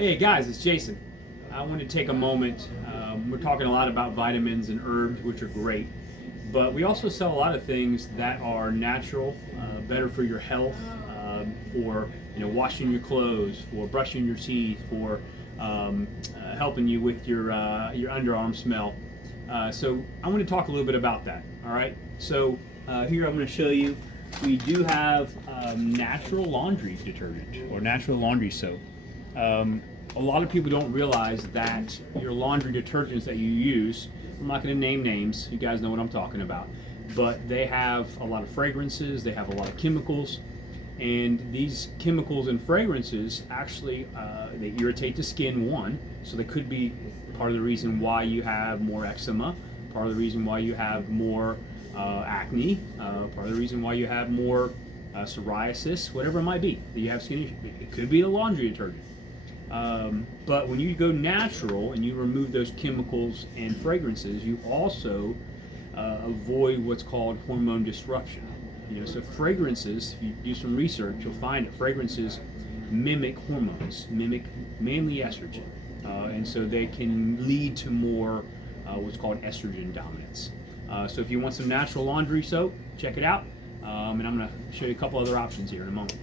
Hey guys, it's Jason. I want to take a moment. We're talking a lot about vitamins and herbs, which are great, but we also sell a lot of things that are natural, better for your health, for washing your clothes, for brushing your teeth, for helping you with your underarm smell. So I want to talk a little bit about that. All right. So here I'm going to show you. We do have natural laundry detergent or natural laundry soap. A lot of people don't realize that your laundry detergents that you use, I'm not going to name names, you guys know what I'm talking about, but they have a lot of fragrances, they have a lot of chemicals, and these chemicals and fragrances actually they irritate the skin, one, so they could be part of the reason why you have more eczema, part of the reason why you have more acne, part of the reason why you have more psoriasis, whatever it might be that you have skin issues. It could be the laundry detergent. But when you go natural and you remove those chemicals and fragrances, you also avoid what's called hormone disruption. So fragrances, if you do some research, you'll find that fragrances mimic hormones, mimic mainly estrogen, and so they can lead to more what's called estrogen dominance. So if you want some natural laundry soap, check it out, and I'm going to show you a couple other options here in a moment.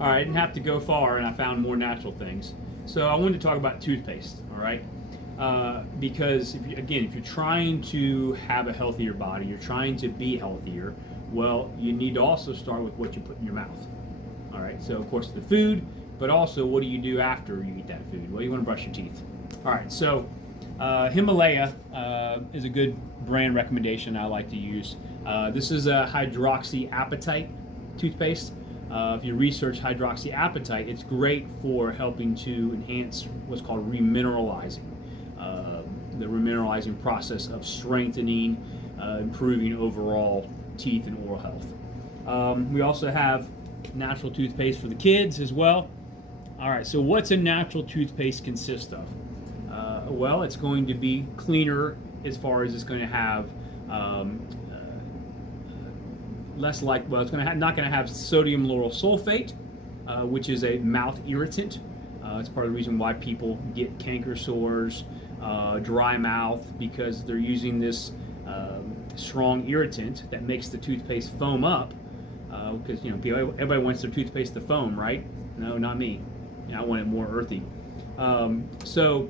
All right, I didn't have to go far, and I found more natural things. So I wanted to talk about toothpaste, all right? Because, if you're trying to have a healthier body, you're trying to be healthier, well, you need to also start with what you put in your mouth, all right? So, of course, the food, but also what do you do after you eat that food? Well, you want to brush your teeth. All right, so Himalaya is a good brand recommendation I like to use. This is a hydroxyapatite toothpaste. If you research hydroxyapatite, it's great for helping to enhance what's called remineralizing, the remineralizing process of strengthening, improving overall teeth and oral health. We also have natural toothpaste for the kids as well. All right, so what's a natural toothpaste consist of? Well, it's going to be cleaner as far as it's going to have it's not going to have sodium lauryl sulfate, which is a mouth irritant. It's part of the reason why people get canker sores, dry mouth, because they're using this strong irritant that makes the toothpaste foam up. Because everybody wants their toothpaste to foam, right? No, not me. I want it more earthy. So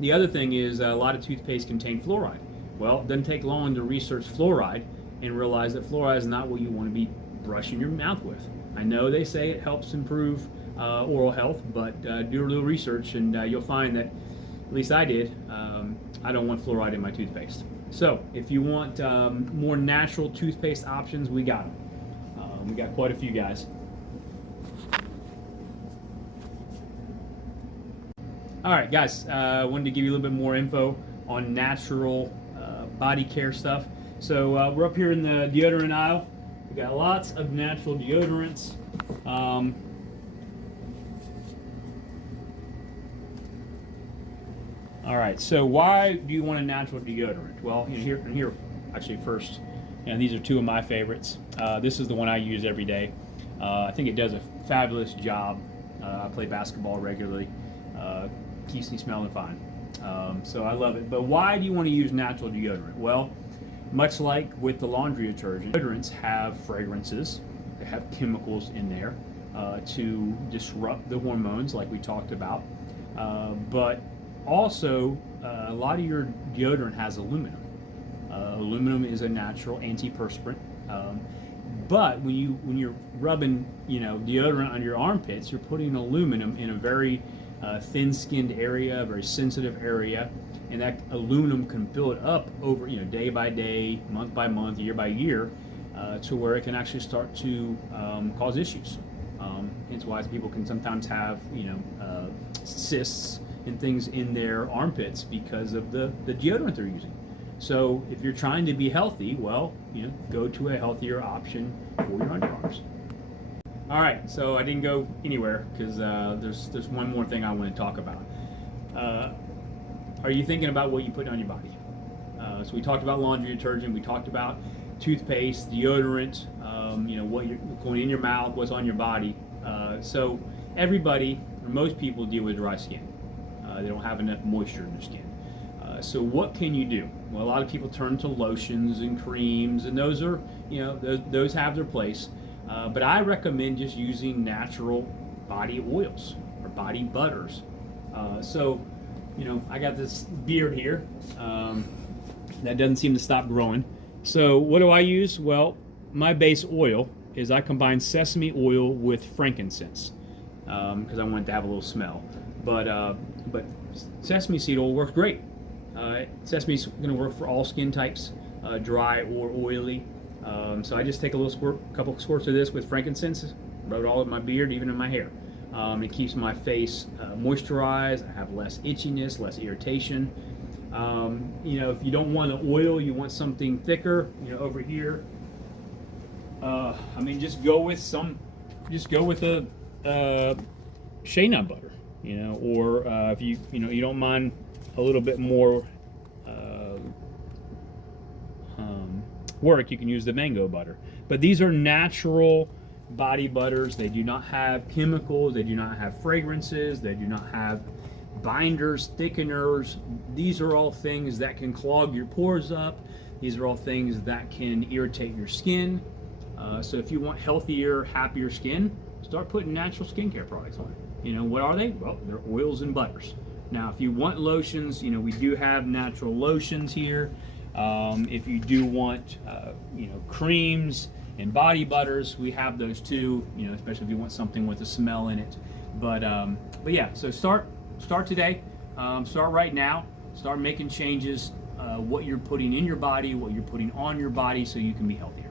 the other thing is a lot of toothpaste contain fluoride. Well, it doesn't take long to research fluoride and realize that fluoride is not what you want to be brushing your mouth with. I know they say it helps improve oral health, but do a little research and you'll find that, at least I did, I don't want fluoride in my toothpaste. So if you want more natural toothpaste options, we got them. We got quite a few, guys. All right, guys, I wanted to give you a little bit more info on natural body care stuff. So we're up here in the deodorant aisle. We got lots of natural deodorants. All right, so why do you want a natural deodorant? Well, here, actually first, these are two of my favorites. This is the one I use every day. I think it does a fabulous job. I play basketball regularly. Keeps me smelling fine. So I love it. But why do you want to use natural deodorant? Well, much like with the laundry detergent, deodorants have fragrances, they have chemicals in there to disrupt the hormones like we talked about, but also a lot of your deodorant has aluminum. Aluminum is a natural antiperspirant, but when you're rubbing deodorant on your armpits, you're putting aluminum in a very thin-skinned area, a very sensitive area, and that aluminum can build up over day by day, month by month, year by year, to where it can actually start to cause issues. Hence why people can sometimes have cysts and things in their armpits because of the deodorant they're using. So if you're trying to be healthy, well, go to a healthier option for your underarms. All right, so I didn't go anywhere because there's one more thing I want to talk about. Are you thinking about what you put on your body? So we talked about laundry detergent, we talked about toothpaste, deodorant, what you're going in your mouth, what's on your body. So everybody, or most people, deal with dry skin. They don't have enough moisture in their skin. So what can you do? Well, a lot of people turn to lotions and creams, and those are, those have their place. But I recommend just using natural body oils or body butters. So, I got this beard here that doesn't seem to stop growing. So what do I use? Well, my base oil is I combine sesame oil with frankincense because I want it to have a little smell. But sesame seed oil works great. Sesame is going to work for all skin types, dry or oily. So I just take a couple squirts of this with frankincense, rub it all in my beard, even in my hair. It keeps my face moisturized. I have less itchiness, less irritation. If you don't want an oil, you want something thicker. Over here, just go with a shea nut butter. Or if you don't mind a little bit more work, you can use the mango butter. But these are natural body butters. They do not have chemicals, they do not have fragrances, they do not have binders, thickeners. These are all things that can clog your pores up. These are all things that can irritate your skin. So if you want healthier, happier skin, start putting natural skincare products on it. What are they? Well, they're oils and butters. Now, if you want lotions, we do have natural lotions here. If you do want, creams and body butters, we have those too. Especially if you want something with a smell in it. But yeah. So start today. Start right now. Start making changes. What you're putting in your body, what you're putting on your body, so you can be healthier.